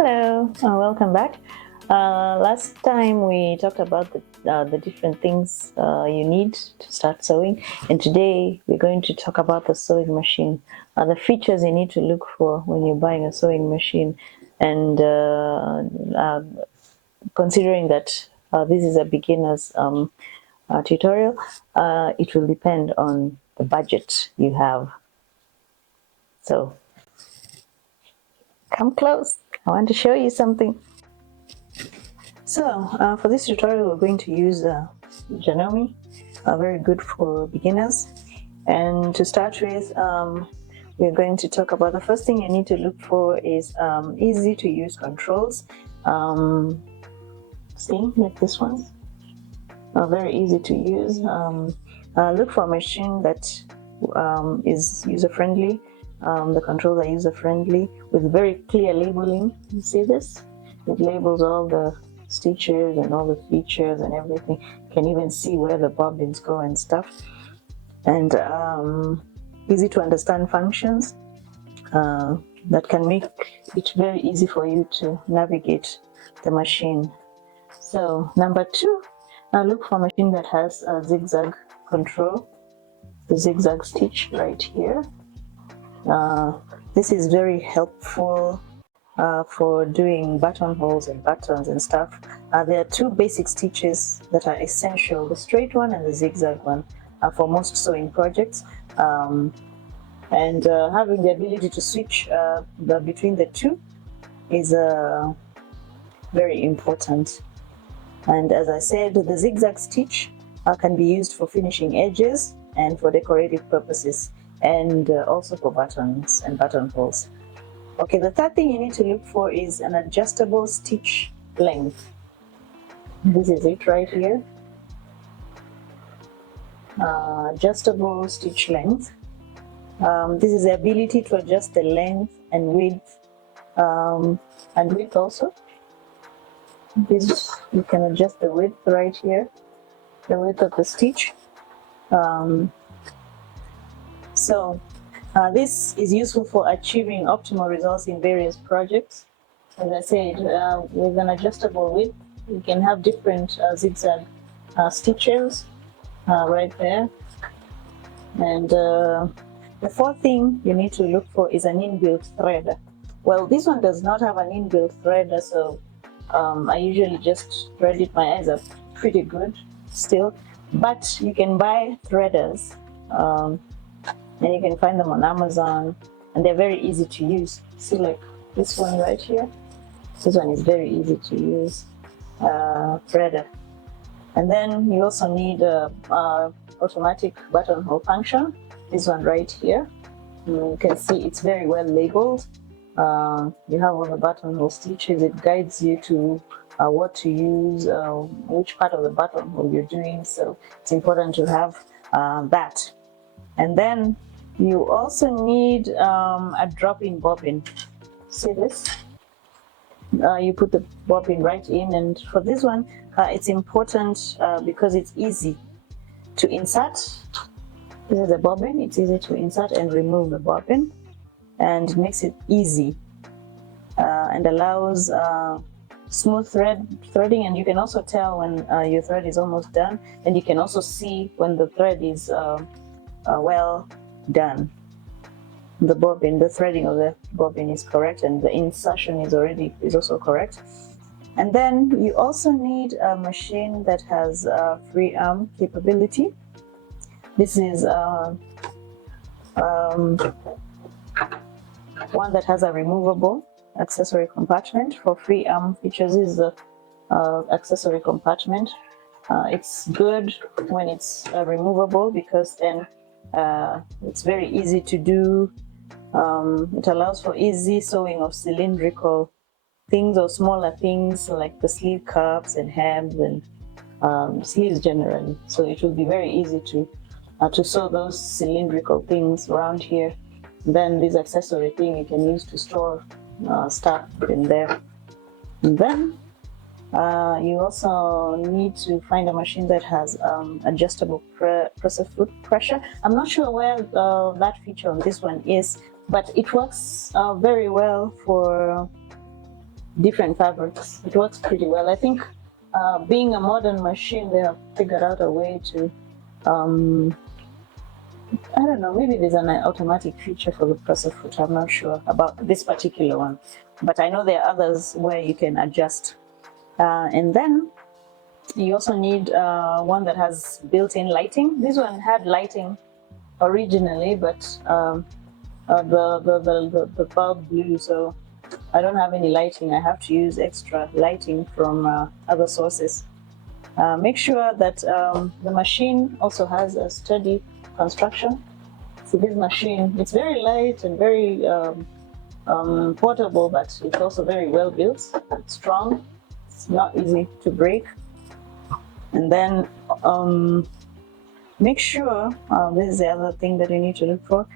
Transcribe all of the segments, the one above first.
Hello, welcome back. Last time we talked about the different things you need to start sewing, and today we're going to talk about the sewing machine, the features you need to look for when you're buying a sewing machine, and considering that this is a beginner's tutorial, it will depend on the budget you have. So come close, I want to show you something. So for this tutorial, we're going to use Janome, very good for beginners. And to start with, we're going to talk about the first thing you need to look for is easy to use controls. See, like this one, very easy to use. Look for a machine that is user-friendly. The controls are user-friendly with very clear labeling. You see this? It labels all the stitches and all the features and everything. You can even see where the bobbins go and stuff. And easy to understand functions that can make it very easy for you to navigate the machine. So number two, look for a machine that has a zigzag control, the zigzag stitch right here. This is very helpful for doing buttonholes and buttons and stuff. There are two basic stitches that are essential, the straight one and the zigzag one, for most sewing projects. And having the ability to switch between the two is very important. And as I said, the zigzag stitch can be used for finishing edges and for decorative purposes, and also for buttons and buttonholes. Okay, the third thing you need to look for is an adjustable stitch length. This is it right here. Adjustable stitch length. This is the ability to adjust the length and width also. This, you can adjust the width right here, the width of the stitch. This is useful for achieving optimal results in various projects. As I said, with an adjustable width, you can have different zigzag stitches right there. And the fourth thing you need to look for is an inbuilt threader. Well, this one does not have an inbuilt threader, so I usually just thread it. My eyes are pretty good still, but you can buy threaders. And you can find them on Amazon, and they're very easy to use. See, like this one right here. This one is very easy to use, threader. And then you also need a automatic buttonhole function. This one right here. You can see it's very well labeled. You have all the buttonhole stitches. It guides you to what to use, which part of the buttonhole you're doing. So it's important to have that. And then you also need a drop-in bobbin. See this? You put the bobbin right in, and for this one, it's important because it's easy to insert. This is the bobbin. It's easy to insert and remove the bobbin, and makes it easy and allows smooth threading. And you can also tell when your thread is almost done, and you can also see when the thread is well done. The bobbin, the threading of the bobbin is correct, and the insertion is also correct. And then you also need a machine that has free arm capability. This is one that has a removable accessory compartment for free arm features. This is the accessory compartment. It's good when it's removable because then it's very easy to do. It allows for easy sewing of cylindrical things or smaller things like the sleeve cups and hems and sleeves generally. So it will be very easy to sew those cylindrical things around here. Then this accessory thing you can use to store stuff in there. And then you also need to find a machine that has adjustable presser foot pressure. I'm not sure where that feature on this one is, but it works very well for different fabrics. It works pretty well. I think being a modern machine, they have figured out a way to, I don't know, maybe there's an automatic feature for the presser foot. I'm not sure about this particular one, but I know there are others where you can adjust. And then you also need one that has built-in lighting. This one had lighting originally, but the bulb blew, so I don't have any lighting. I have to use extra lighting from other sources. Make sure that the machine also has a sturdy construction. So this machine, it's very light and very portable, but it's also very well built. It's strong. It's not easy to break. And then make sure, this is the other thing that you need to look for,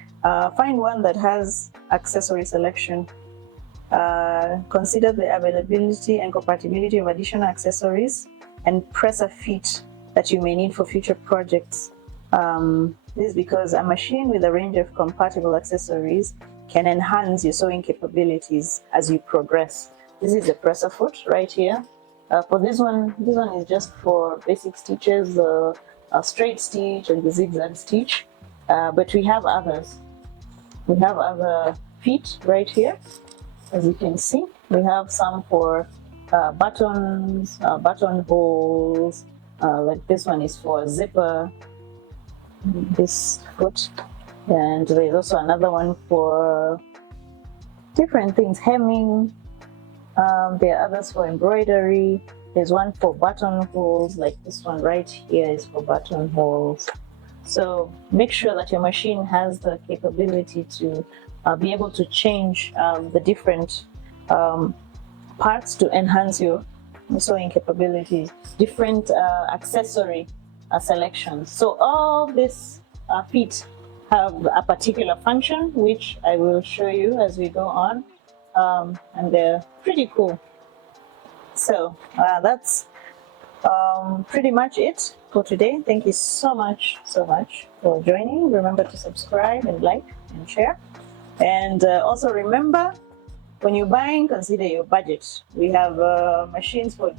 find one that has accessory selection. Consider the availability and compatibility of additional accessories and presser feet that you may need for future projects. This is because a machine with a range of compatible accessories can enhance your sewing capabilities as you progress. This is the presser foot right here. For this one is just for basic stitches, the straight stitch and the zigzag stitch. But we have others. We have other feet right here. As you can see, we have some for buttons, buttonholes, like this one is for zipper, this foot, and there's also another one for different things, hemming. There are others for embroidery. There's one for buttonholes, like this one right here is for buttonholes. So make sure that your machine has the capability to be able to change the different parts to enhance your sewing capabilities, different accessory selections. So all these feet have a particular function, which I will show you as we go on, and they're pretty cool. So that's pretty much it for today. Thank you so much for joining. Remember to subscribe and like and share. And also remember, when you're buying, consider your budget. We have machines for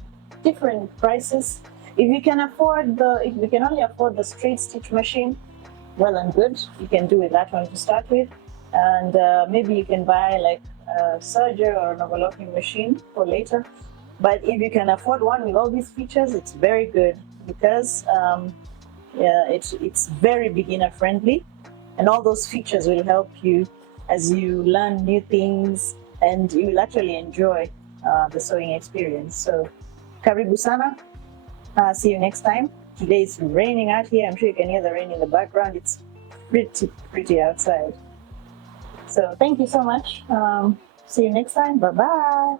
different prices. If you can only afford the straight stitch machine, well and good. You can do with that one to start with. And maybe you can buy like a serger or an overlocking machine for later. But if you can afford one with all these features, it's very good because it's very beginner friendly, and all those features will help you as you learn new things, and you will actually enjoy the sewing experience. So, karibu sana. See you next time. Today it's raining out here. I'm sure you can hear the rain in the background. It's pretty outside. So thank you so much. See you next time. Bye bye.